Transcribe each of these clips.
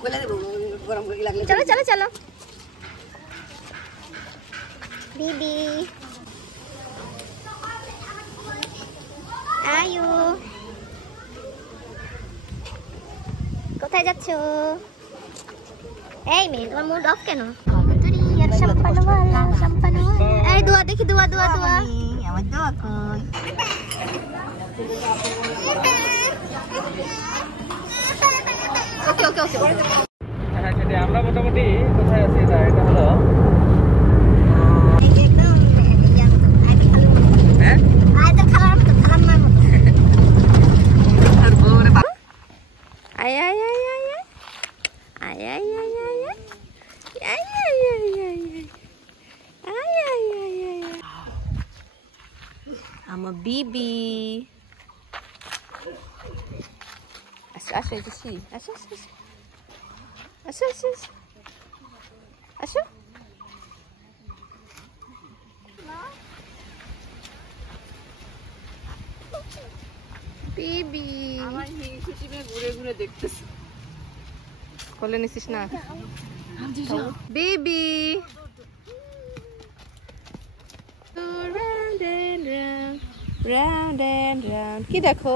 चलो चलो चलो बीबी आयु কোথায় যাচ্ছো এই মেয়ে তোমার মুড অফ কেন তুই আর সম্পানওয়ালা সম্পানওয়ালা এই দোয়া দেখি দোয়া দোয়া দোয়া আমার দোয়া কই ওকে ওকে ওকে হ্যাঁ সেটা আমরা মোটামুটি কোথায় আছি এটা হলো I'm a baby. Asha, itu sih. Asha. Baby. আমার হিসিটিমে ঘুরে ঘুরে দেখতেছি কোলে নিছিস না বেবি round and round কি দেখো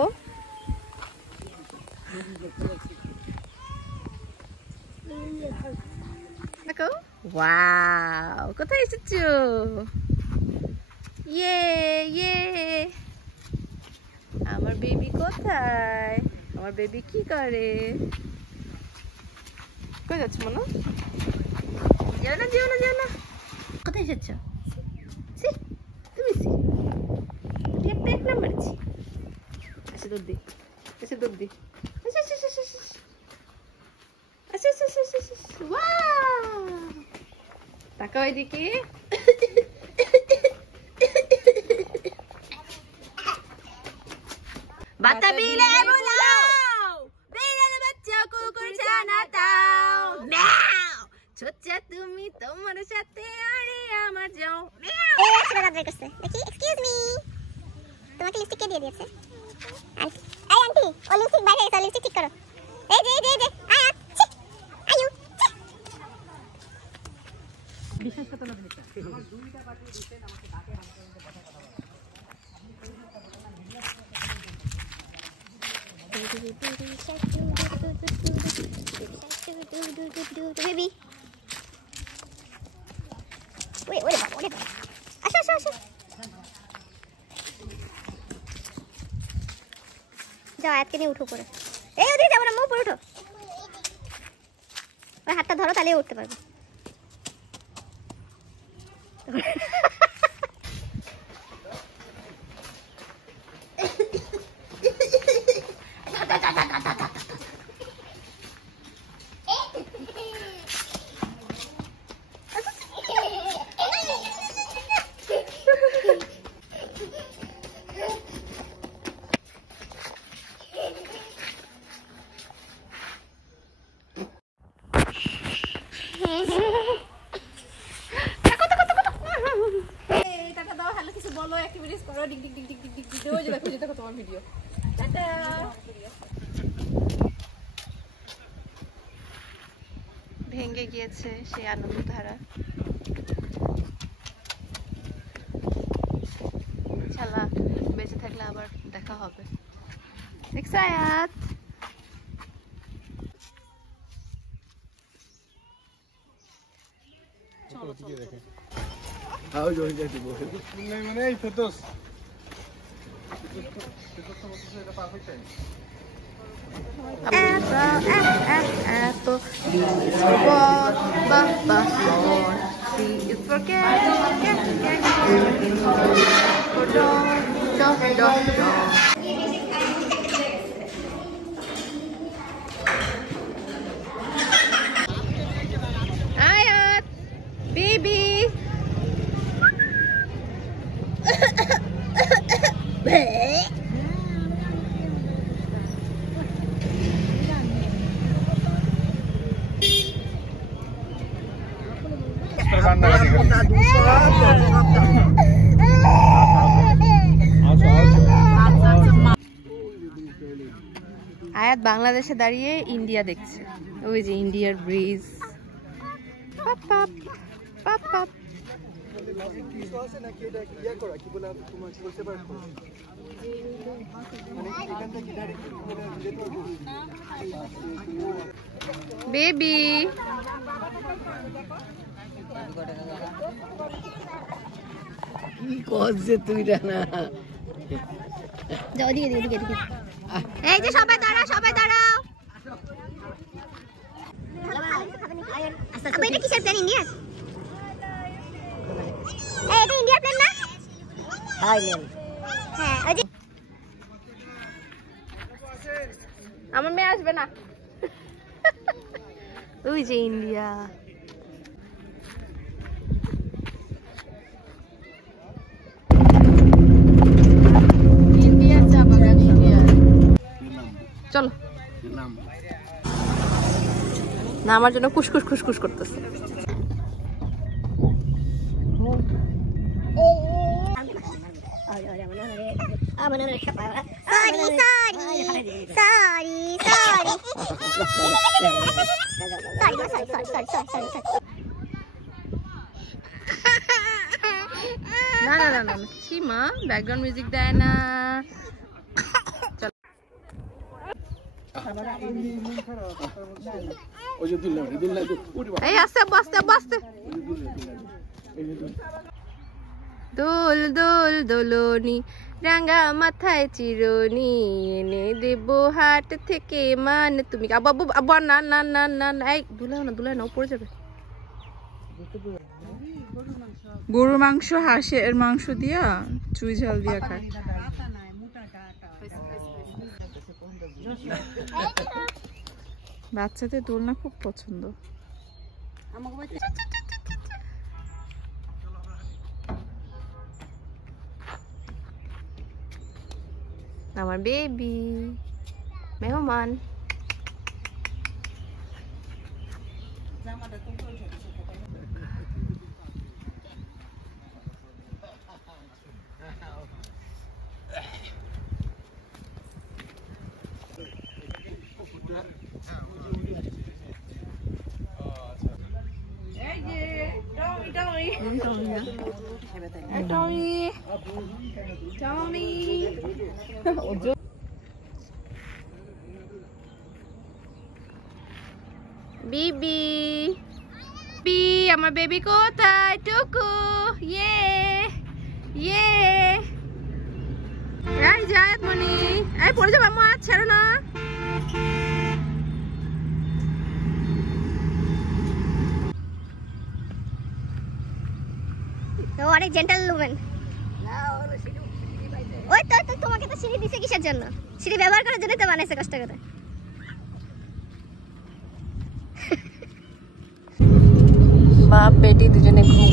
দেখো ওয়াও কোথায় এসেছো ইয়ে আমার বেবি কোথায় আমার বেবি কি করে কই যাচ্ছে মনো যাও না কোথায় এসেছো তুমি এক নাম্বার এসে দৌড় দি তাকাও এদিকে বাতা বিলে বুলাও বিলের বাচ্চা কুকুর ছানা তাও ম্যাও ছোচ্চা তুমি তোমার সাথে আরে আমার যাও ম্যাও এই একটা গাদরে করছে দেখি এক্সকিউজ মি তোমাকে লিপস্টিক কে দিয়ে দিয়েছে আন্টি এই আন্টি ও লিপস্টিক বাইরে এসে লিপস্টিক ঠিক করো এই যে আয়ু বিশ্বাস করতে না জিনিসটা আমার দুইটা বাটি দিতেন আমাকে ডাকে আমাকে কথা baby wait আসো যাও আজকে নিয়ে উঠো করে এই ওদিকে যাবো না মুখ পরে উঠো ওই হাতটা ধরো তাহলে উঠতে পারবে ভেঙে গিয়েছে সেই আনন্দধারা ইনশাআল্লাহ বেঁচে থাকলে আবার দেখা হবে এক্সায়াত চলো দেখে আও জয় যাইতে বসে মানে এই ফটোস এটা perfect time apple B is for ball ba C is for cat for dog Ayat baby আয়াত বাংলাদেশে দাঁড়িয়ে ইন্ডিয়া দেখছে, ওই যে ইন্ডিয়ার ব্রিজ। পাপ পাপ পাপ পাপ। বেবি কি করছে তুই না? যাও দিকে দিকে দিকে। এই যে সবাই দাঁড়াও, সবাই দাঁড়াও। আপু এটা কিসের প্লেন? ইন্ডিয়ার? এই এটা ইন্ডিয়ার প্লেন না? হ্যাঁ ওই যে আমার মেয়ে আসবে না। ওই যে ইন্ডিয়া। চলো না, আমার জন্য কুসকুস খুসকুস করতেছে। না না না না, সীমা ব্যাকগ্রাউন্ড মিউজিক দেয় না। এই আস্তে আস্তে আস্তে। দোল দোল দোলনি রাঙা মাথায় চিরনি, এনে দেব হাট থেকে মান তুমি। বাবু আবার না না না না না, এই দুলাও না দুলাও না, পড়ে যাবে। গরুর মাংস, হাঁসের মাংস দিয়া চুই ঝাল দিয়া খায়। বাচ্চাদের দোলনা খুব পছন্দ। আমার বেবি মেহমান। বিবি বি আমার বেবি কোথায়? টুকু ইয়ে ইয়ে। এই জায়েদ মনি, এই পড়ে যাবে মা, ছেড়ো না। তো অনেক জেন্টাল উমেন। ওই তো তোমাকে তো সিঁড়ি দিছে কিসের জন্য? সিঁড়ি ব্যবহার করার জন্য তো বানাইছে কষ্ট করে। বাপ বেটি দুজনে ঘুম